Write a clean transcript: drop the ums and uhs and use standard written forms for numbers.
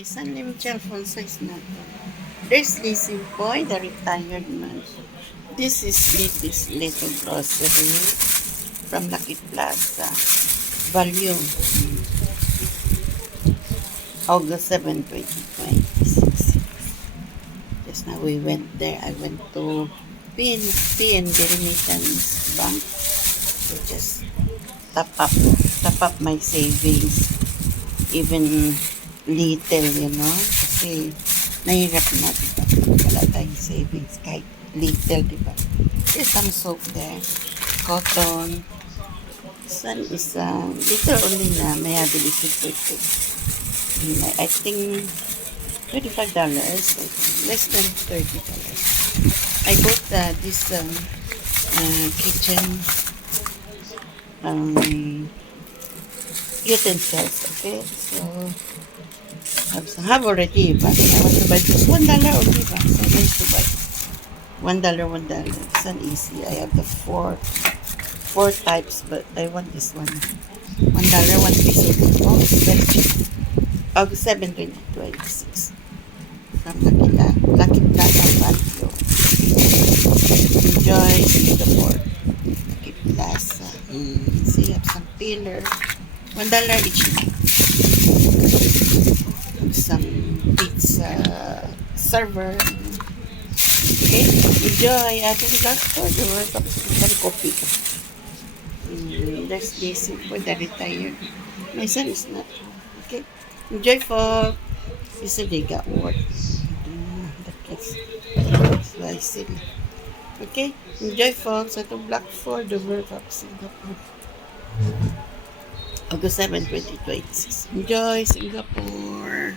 My son named Alfonso is not there. There's Lizzie Boy, the retired man. This is Lizzie's little grocery from Lucky Plaza. Value, August 7, 2026. Just now we went there. I went to PNB Remittance Bank to just top up my savings. Even little, kasi nahirap na, diba? Wala tayong savings, kahit little, diba? There's some soap there, cotton, sun is little only na, may ability to it. I think $25, less than $30. I bought this kitchen utensils, okay? So, have already, but I want to buy just $1 only, ba? So, nice to buy. $1. It's an easy. I have the four types, but I want this one. $1, 1 piece. Oh, it's very cheap. August 7, 2026. From Lucky Plaza, Baguio. Enjoy Singapore. Lucky Plaza. See, you have some peeler. $1 each. Some pizza server. Okay, enjoy. Ating last for the work of some coffee. There's this for the retired. My son is not. Okay, enjoy for. He said they got work. That's why silly. Okay, enjoy folks at the Black for the work of Singapore. August 7, 2026. Enjoy Singapore.